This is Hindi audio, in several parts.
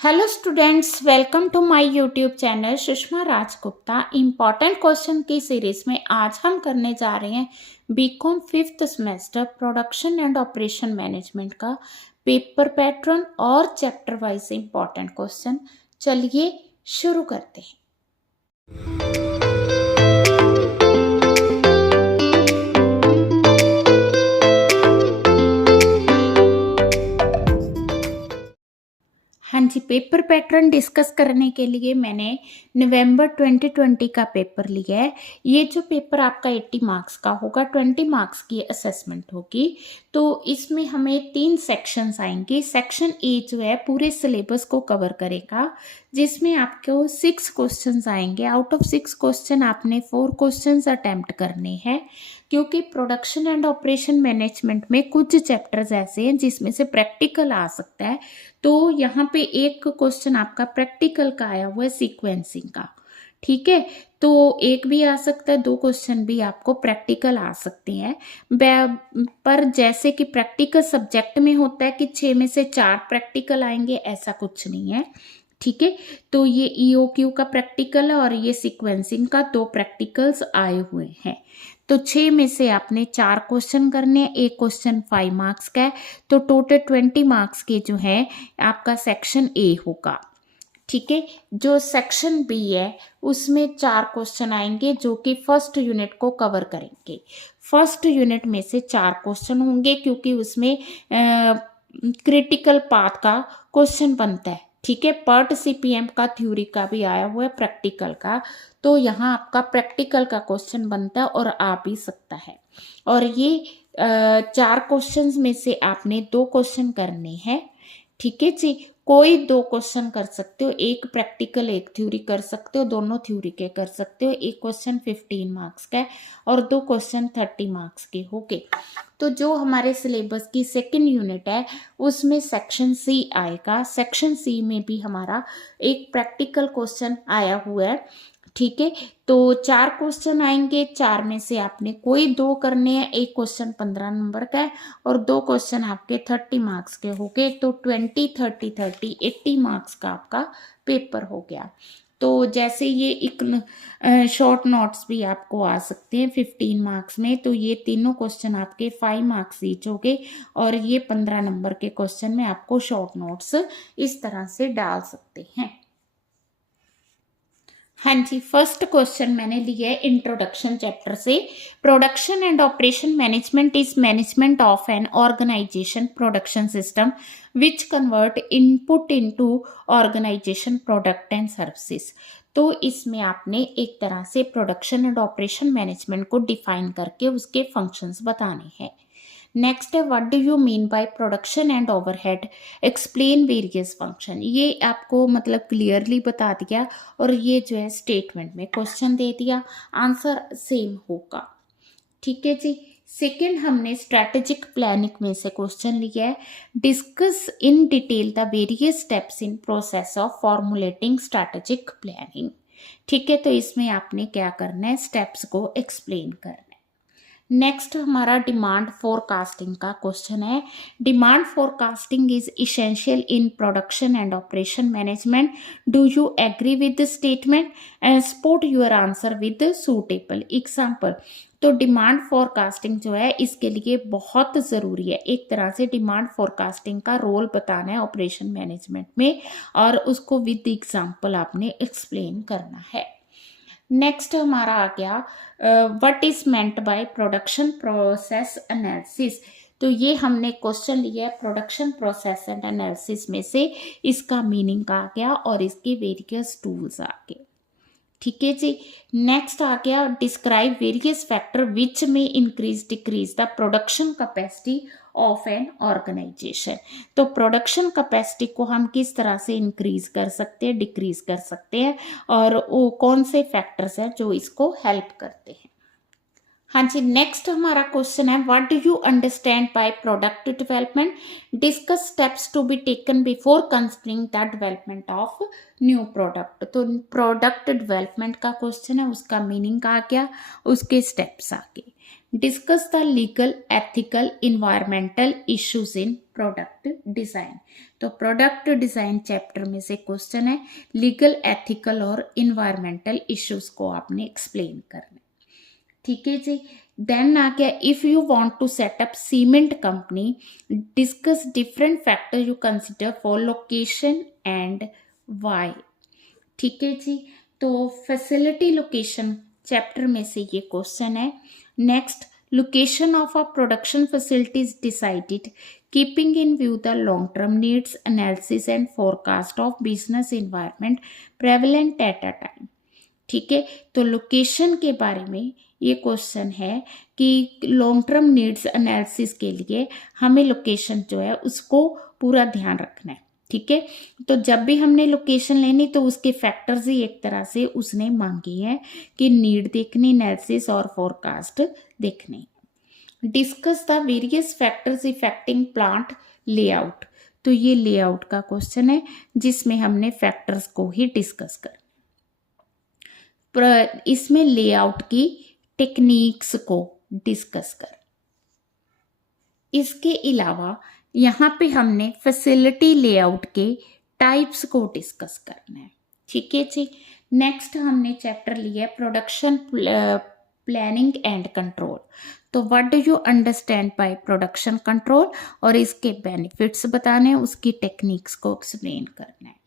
Hello students, welcome to my YouTube channel Sushma Rajgupta. Important question की सीरीज में आज हम करने जा रहे हैं BCom fifth semester production and operation management का पेपर पैटर्न और चैप्टर वाइज इम्पॉर्टेंट क्वेश्चन। चलिए शुरू करते हैं। हाँ जी, पेपर पैटर्न डिस्कस करने के लिए मैंने नवंबर 2020 का पेपर लिया है। ये जो पेपर आपका 80 मार्क्स का होगा, 20 मार्क्स की असेसमेंट होगी। तो इसमें हमें 3 सेक्शंस आएंगे। सेक्शन ए जो है पूरे सिलेबस को कवर करेगा, जिसमें आपको 6 क्वेश्चंस आएंगे। आउट ऑफ 6 क्वेश्चन आपने 4 क्वेश्चंस अटेम्प्ट करने हैं, क्योंकि प्रोडक्शन एंड ऑपरेशन मैनेजमेंट में कुछ चैप्टर्स ऐसे हैं जिसमें से प्रैक्टिकल आ सकता है। तो यहाँ पे एक क्वेश्चन आपका प्रैक्टिकल का आया हुआ है सीक्वेंसिंग का, ठीक है। तो एक भी आ सकता है, 2 क्वेश्चन भी आपको प्रैक्टिकल आ सकते हैं। पर जैसे कि प्रैक्टिकल सब्जेक्ट में होता है कि 6 में से 4 प्रैक्टिकल आएंगे, ऐसा कुछ नहीं है, ठीक है। तो ये EOQ का प्रैक्टिकल है और ये सीक्वेंसिंग का 2 प्रैक्टिकल्स आए हुए हैं। तो 6 में से आपने 4 क्वेश्चन करने हैं, एक क्वेश्चन 5 मार्क्स का है। तो टोटल 20 मार्क्स के जो है आपका सेक्शन ए होगा, ठीक है। जो सेक्शन बी है उसमें 4 क्वेश्चन आएंगे जो कि फर्स्ट यूनिट को कवर करेंगे। फर्स्ट यूनिट में से 4 क्वेश्चन होंगे, क्योंकि उसमें क्रिटिकल पाथ का क्वेश्चन बनता है, ठीक है। पर्ट CPM का थ्योरी का भी आया हुआ है, प्रैक्टिकल का। तो यहाँ आपका प्रैक्टिकल का क्वेश्चन बनता है और आ भी सकता है। और ये 4 क्वेश्चंस में से आपने 2 क्वेश्चन करने हैं, ठीक है जी। कोई 2 क्वेश्चन कर सकते हो, एक प्रैक्टिकल एक थ्योरी कर सकते हो, दोनों थ्योरी के कर सकते हो। एक क्वेश्चन 15 मार्क्स का है और 2 क्वेश्चन 30 मार्क्स के होंगे। तो जो हमारे सिलेबस की सेकंड यूनिट है उसमें सेक्शन सी आएगा। सेक्शन सी में भी हमारा एक प्रैक्टिकल क्वेश्चन आया हुआ है, ठीक है। तो 4 क्वेश्चन आएंगे, 4 में से आपने कोई 2 करने हैं। एक क्वेश्चन 15 नंबर का है और 2 क्वेश्चन आपके 30 मार्क्स के हो गए। तो 20 30 30 80 मार्क्स का आपका पेपर हो गया। तो जैसे ये एक शॉर्ट नोट्स भी आपको आ सकते हैं 15 मार्क्स में। तो ये तीनों क्वेश्चन आपके 5 मार्क्स ईच हो गए और ये 15 नंबर के क्वेश्चन में आपको शॉर्ट नोट्स इस तरह से डाल सकते हैं। हाँ जी, फर्स्ट क्वेश्चन मैंने लिया है इंट्रोडक्शन चैप्टर से। Production and operation management is management of an organisation production system which convert input into organisation product and services. तो इसमें आपने एक तरह से प्रोडक्शन एंड ऑपरेशन मैनेजमेंट को डिफाइन करके उसके फंक्शंस बताने हैं। नेक्स्ट है what do you mean by production and overhead, explain various function. ये आपको मतलब क्लियरली बता दिया और ये जो है स्टेटमेंट में क्वेश्चन दे दिया, आंसर सेम होगा, ठीक है जी। सेकेंड हमने स्ट्रैटेजिक प्लानिंग में से क्वेश्चन लिया है, discuss in detail the various steps in process of formulating strategic planning, ठीक है। तो इसमें आपने क्या करना है, स्टेप्स को एक्सप्लेन करना है। नेक्स्ट हमारा डिमांड फोरकास्टिंग का क्वेश्चन है। Demand forecasting is essential in production and operation management, do you agree with the statement and support your answer with suitable example. तो डिमांड फोरकास्टिंग जो है इसके लिए बहुत ज़रूरी है। एक तरह से डिमांड फोरकास्टिंग का रोल बताना है ऑपरेशन मैनेजमेंट में और उसको विद एग्जाम्पल आपने एक्सप्लेन करना है। नेक्स्ट हमारा आ गया what is meant by production process analysis. तो ये हमने क्वेश्चन लिया है प्रोडक्शन प्रोसेस एंड एनालिसिस में से, इसका मीनिंग आ गया और इसके वेरियस टूल्स आ गए, ठीक है जी। नेक्स्ट आ गया डिस्क्राइब वेरियस फैक्टर विच में increase decrease the production capacity of an organisation. तो प्रोडक्शन कैपेसिटी को हम किस तरह से इंक्रीज कर सकते हैं, डिक्रीज कर सकते हैं और वो कौन से फैक्टर्स हैं जो इसको हेल्प करते हैं। हाँ जी, नेक्स्ट हमारा क्वेश्चन है what do you understand by product development, discuss steps to be taken before considering the development of new product. तो प्रोडक्ट डेवलपमेंट का क्वेश्चन है, उसका मीनिंग आ गया, उसके स्टेप्स आ गए। Discuss the legal ethical environmental issues in product design. तो प्रोडक्ट डिज़ाइन चैप्टर में से क्वेश्चन है, लीगल, एथिकल और इन्वायरमेंटल इश्यूज़ को आपने एक्सप्लेन करना है। ठीक है जी। देन आ गया, if you want to set up cement company, discuss different factor you consider for location and why. ठीक है जी। तो फैसिलिटी लोकेशन चैप्टर में से ये क्वेश्चन है। Next, location of a production facility is decided keeping in view the long term needs, analysis and forecast of business environment prevalent at a time. ठीक है, तो लोकेशन के बारे में ये क्वेश्चन है कि लॉन्ग टर्म नीड्स एनालिसिस के लिए हमें लोकेशन जो है उसको पूरा ध्यान रखना है। ठीक है, तो जब भी हमने लोकेशन लेनी तो उसके फैक्टर्स ही एक तरह से उसने मांगी है कि नीड देखनी, एनालिसिस और फोरकास्ट देखनी। Discuss the various factors affecting plant layout. तो ये लेआउट का क्वेश्चन है जिसमें हमने फैक्टर्स को ही डिस्कस कर, इसमें लेआउट की टेक्निक्स को डिस्कस कर। इसके अलावा यहाँ पे हमने फैसिलिटी लेआउट के टाइप्स को डिस्कस करना है। ठीक है जी। नेक्स्ट हमने चैप्टर लिया है प्रोडक्शन प्लानिंग एंड कंट्रोल। तो what do you understand by production control, और इसके बेनिफिट्स बताने हैं, उसकी टेक्निक्स को एक्सप्लेन करना है।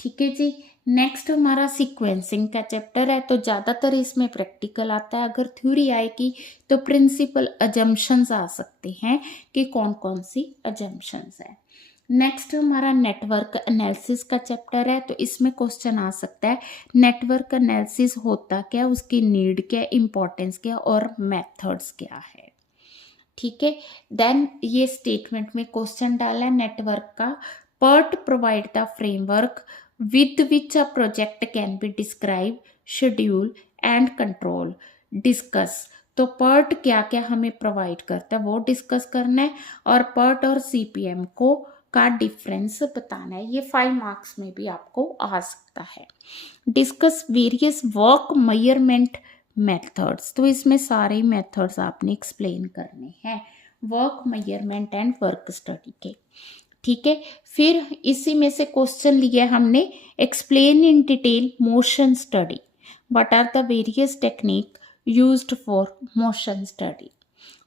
ठीक है जी। नेक्स्ट हमारा सीक्वेंसिंग का चैप्टर है। तो ज़्यादातर इसमें प्रैक्टिकल आता है, अगर थ्योरी आएगी तो प्रिंसिपल अजम्पशंस आ सकते हैं कि कौन कौन सी अजम्पशंस है। नेक्स्ट हमारा नेटवर्क एनालिसिस का चैप्टर है। तो इसमें क्वेश्चन आ सकता है नेटवर्क एनालिसिस होता क्या, उसकी नीड क्या, इंपॉर्टेंस क्या और मेथड्स क्या है। ठीक है। देन ये स्टेटमेंट में क्वेश्चन डाला है नेटवर्क का, PERT provide the framework with which a project can be described, schedule and control, discuss। तो PERT क्या क्या हमें प्रोवाइड करता है वो डिस्कस करना है, और PERT और CPM को का डिफरेंस बताना है। ये 5 मार्क्स में भी आपको आ सकता है। Discuss various work measurement methods. तो इसमें सारे मेथड्स आपने एक्सप्लेन करने हैं work measurement and work study के। ठीक है, फिर इसी में से क्वेश्चन लिया हमने, explain in detail motion study, what are the various technique used for motion study.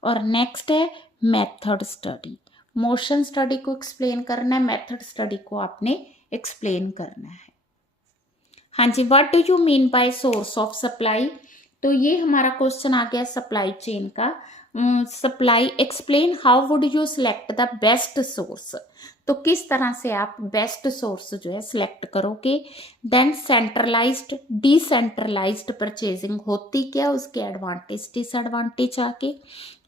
और नेक्स्ट है मेथड स्टडी। मोशन स्टडी को एक्सप्लेन करना है, मेथड स्टडी को आपने एक्सप्लेन करना है। हाँ जी, what do you mean by source of supply. तो ये हमारा क्वेश्चन आ गया सप्लाई चेन का। Supply, explain how would you select the best source. तो किस तरह से आप बेस्ट सोर्स जो है सिलेक्ट करोगे। देन सेंट्रलाइज्ड डिसेंट्रलाइज्ड परचेजिंग होती क्या, उसके एडवांटेज डिसएडवांटेज आके।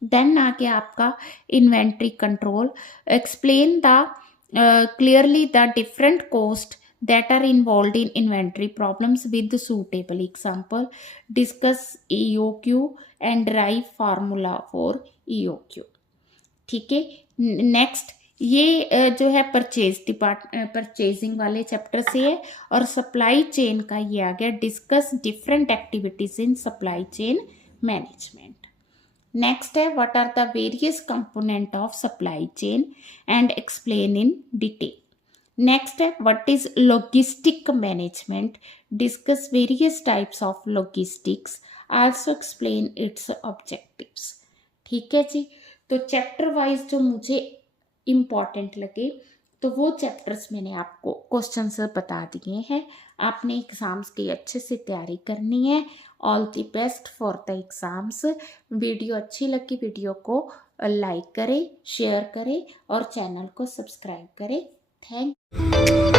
देन आके आपका inventory control, explain the clearly the different cost that are involved in inventory problems with suitable example, discuss EOQ and derive formula for EOQ। ठीक है। नेक्स्ट ये जो है परचेजिंग वाले चैप्टर से है, और सप्लाई चेन का ये आ गया discuss different activities in supply chain management. Next है what are the various component of supply chain and explain in detail. Next है what is logistic management, discuss various types of logistics, also explain its objectives. ठीक है जी। तो चैप्टर वाइज जो मुझे इम्पॉर्टेंट लगे तो वो चैप्टर्स मैंने आपको क्वेश्चन से बता दिए हैं। आपने एग्ज़ाम्स की अच्छे से तैयारी करनी है। All the best for the exams. Video अच्छी लगी वीडियो को लाइक करें, शेयर करें और चैनल को सब्सक्राइब करें। Thank you.